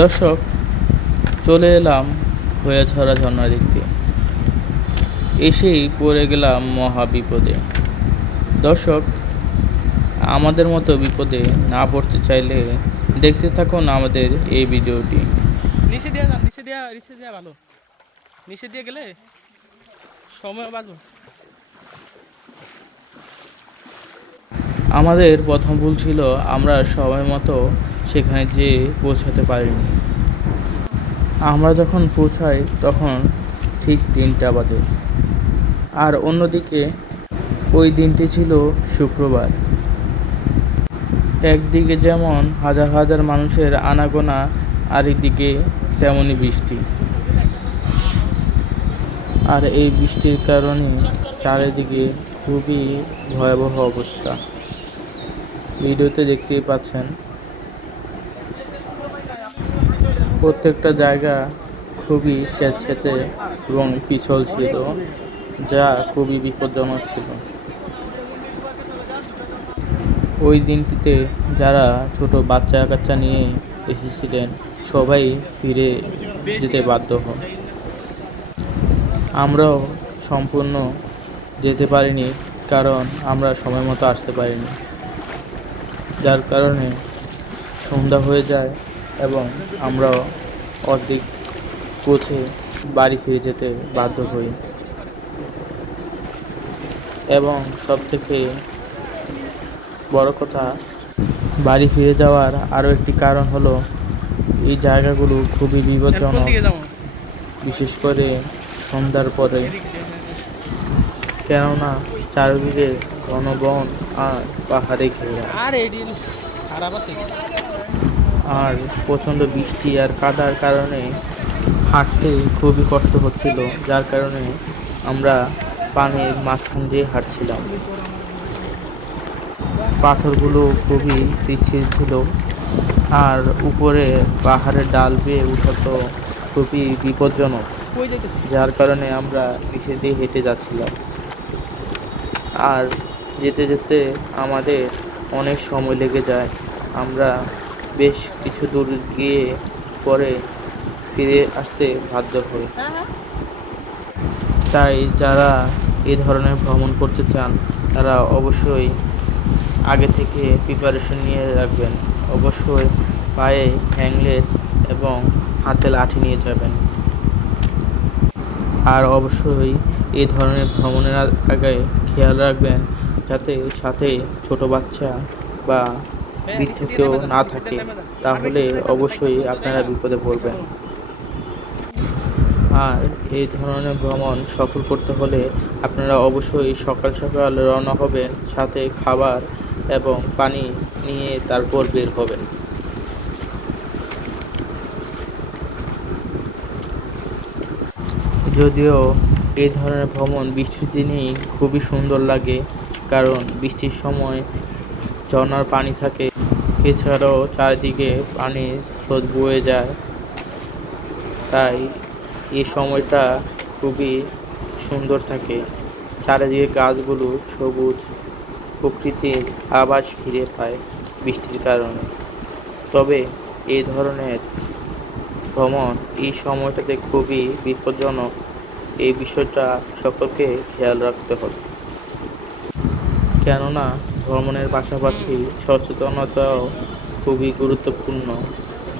দর্শক, চলে এলাম খোয়াছড়া ঝর্ণা দেখতে। এসেই পড়ে গেলাম মহা বিপদে। দর্শক, আমাদের মতো বিপদে না পড়তে চাইলে দেখতে থাকুন আমাদের এই ভিডিওটি। নিচে দিয়ে যান, নিচে দিয়ে ভালো। নিচে দিয়ে গেলে সময় বাঁচবে। আমাদের প্রথম ভুল ছিল আমরা সময় মতো সেখানে যেয়ে পৌঁছাতে পারিনি। আমরা যখন পৌঁছাই তখন ঠিক 3টা বাজে। আর অন্যদিকে ওই দিনটি ছিল শুক্রবার। একদিকে যেমন হাজার হাজার মানুষের আনাগোনা, আরেকদিকে তেমনই বৃষ্টি। আর এই বৃষ্টির কারণে চারিদিকে খুবই ভয়াবহ অবস্থা। ভিডিওতে দেখতেই পাচ্ছেন, প্রত্যেকটা জায়গা খুবই স্যাঁতসেঁতে এবং পিছল ছিল, যা খুবই বিপজ্জনক ছিল। ওই দিনটিতে যারা ছোট বাচ্চা কাচ্চা নিয়ে এসেছিলেন সবাই ফিরে যেতে বাধ্য হন। আমরাও সম্পূর্ণ যেতে পারিনি, কারণ আমরা সময় মতো আসতে পারিনি, যার কারণে সন্ধ্যা হয়ে যায় এবং আমরাও অর্ধেক পৌঁছে বাড়ি ফিরে যেতে বাধ্য হই। এবং সবথেকে বড় কথা, বাড়ি ফিরে যাওয়ার আরও একটি কারণ হলো এই জায়গাগুলো খুবই বিপজ্জনক, বিশেষ করে সন্ধ্যার পরে। কেননা চারিদিকে ঘন বন আর পাহাড়ে ঘেরা, আর প্রচণ্ড বৃষ্টি আর কাদার কারণে হাঁটতে খুবই কষ্ট হচ্ছিল, যার কারণে আমরা পানির মাঝখান দিয়ে হাঁটছিলাম। পাথরগুলো খুবই পিচ্ছিল ছিল, আর উপরে পাহাড়ের ডাল বেয়ে ওঠা তো খুবই বিপজ্জনক, যার কারণে আমরা নিচে দিয়ে হেঁটে যাচ্ছিলাম। আর যেতে যেতে আমাদের অনেক সময় লেগে যায়। আমরা বেশ কিছু দূর গিয়ে পরে ফিরে আসতে বাধ্য হই। তাই যারা এই ধরনের ভ্রমণ করতে চান তারা অবশ্যই আগে থেকে প্রিপারেশন নিয়ে রাখবেন। অবশ্যই পায়ে হ্যাংলেট এবং হাতে লাঠি নিয়ে যাবেন। আর অবশ্যই এই ধরনের ভ্রমণের আগে খেয়াল রাখবেন যাতে সাথে ছোট বাচ্চা বা বৃদ্ধ কেউ না থাকে, তাহলে অবশ্যই আপনারা বিপদে পড়বেন। আর এই ধরনের ভ্রমণ সফল করতে হলে আপনারা অবশ্যই সকাল সকাল রওনা হবেন, সাথে খাবার এবং পানি নিয়ে তারপর বের হবেন। যদিও এই ধরনের ভ্রমণ বৃষ্টির দিনেই খুবই সুন্দর লাগে, কারণ বৃষ্টির সময় ঝর্ণার পানি থাকে, এছাড়াও চারিদিকে পানির স্রোত বয়ে যায়। তাই এই সময়টা খুবই সুন্দর থাকে। চারিদিকে গাছগুলো সবুজ, প্রকৃতির আভাস ফিরে পায় বৃষ্টির কারণে। তবে এই ধরনের ভ্রমণ এই সময়টাতে খুবই বিপজ্জনক, এই বিষয়টা সকলকে খেয়াল রাখতে হবে। কেননা ভ্রমণের পাশাপাশি সচেতনতাও খুবই গুরুত্বপূর্ণ,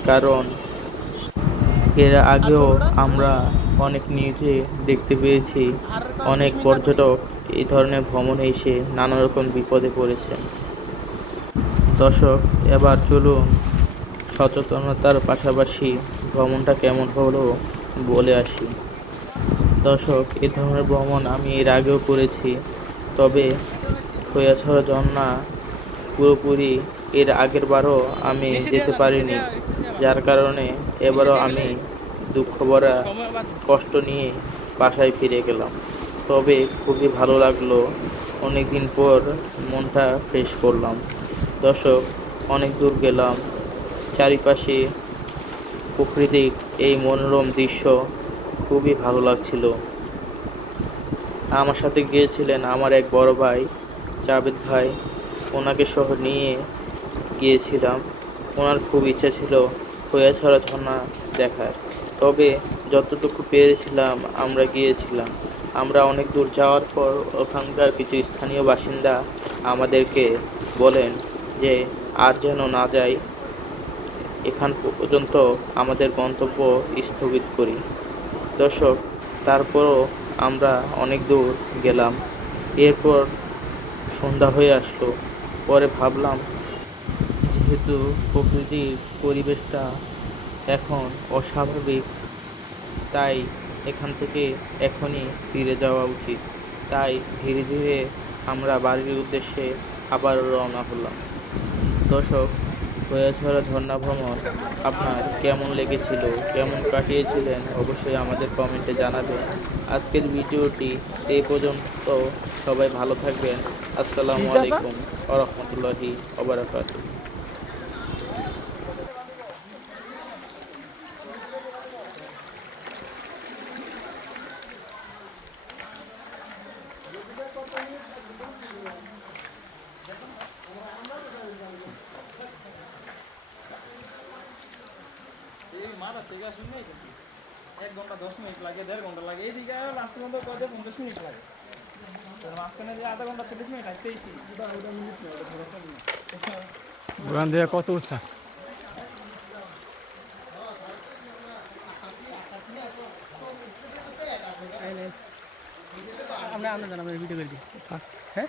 কারণ এর আগেও আমরা অনেক নিউজে দেখতে পেয়েছি অনেক পর্যটক এই ধরনের ভ্রমণে এসে নানা রকম বিপদে পড়েছে। দর্শক, এবার চলুন সচেতনতার পাশাপাশি ভ্রমণটা কেমন হলো বলে আসি। দর্শক, এই ধরনের ভ্রমণ আমি এর আগেও করেছি, তবে খোয়াছড়া ঝর্ণা পুরোপুরি এর আগের বারও আমি যেতে পারিনি, যার কারণে এবারও আমি দুঃখ ভরা কষ্ট নিয়ে বাসায় ফিরে গেলাম। তবে খুবই ভালো লাগলো, অনেকদিন পর মনটা ফ্রেশ করলাম। দর্শক, অনেক দূর গেলাম, চারিপাশে প্রাকৃতিক এই মনোরম দৃশ্য খুবই ভালো লাগছিল। আমার সাথে গিয়েছিলেন আমার এক বড় ভাই, জাবেদ ভাই। ওনাকে সহ নিয়ে গিয়েছিলাম। ওনার খুব ইচ্ছা ছিল খোয়াছড়া ঝর্ণা দেখার। তবে যতটুকু পেরেছিলাম আমরা গিয়েছিলাম। আমরা অনেক দূর যাওয়ার পর ওখানকার কিছু স্থানীয় বাসিন্দা আমাদেরকে বলেন যে আর যেন না যাই, এখান পর্যন্ত আমাদের গন্তব্য স্থগিত করি। দর্শক, তারপরও আমরা অনেক দূর গেলাম। এরপর সন্ধ্যা হয়ে আসলো। পরে ভাবলাম, যেহেতু প্রকৃতির পরিবেশটা এখন অস্বাভাবিক, তাই এখান থেকে এখনই ফিরে যাওয়া উচিত। তাই ধীরে ধীরে আমরা বাড়ির উদ্দেশ্যে আবারও রওনা হলাম। দর্শক, খোয়াছড়া ঝর্ণা ভ্রমণ আপনার কেমন লেগেছিল, কেমন কাটিয়েছিলেন অবশ্যই আমাদের কমেন্টে জানাবেন। আজকের ভিডিওটি এই পর্যন্ত। সবাই ভালো থাকবেন। আসসালামু আলাইকুম ওয়া রাহমাতুল্লাহি ওয়া বারাকাতুহু। এই মাথা থেকে আসুন নেই 1 ঘন্টা 10 মিনিট লাগে, 1.5 ঘন্টা লাগে, এইদিকে লাস্ট পর্যন্ত কত 50 মিনিট লাগে, মাঝখানে যে আধা ঘন্টা 40 মিনিট আসতেইছি। ওখান থেকে কত উৎসাহ আমরা জানাবো ভিডিও করে দিই। হ্যাঁ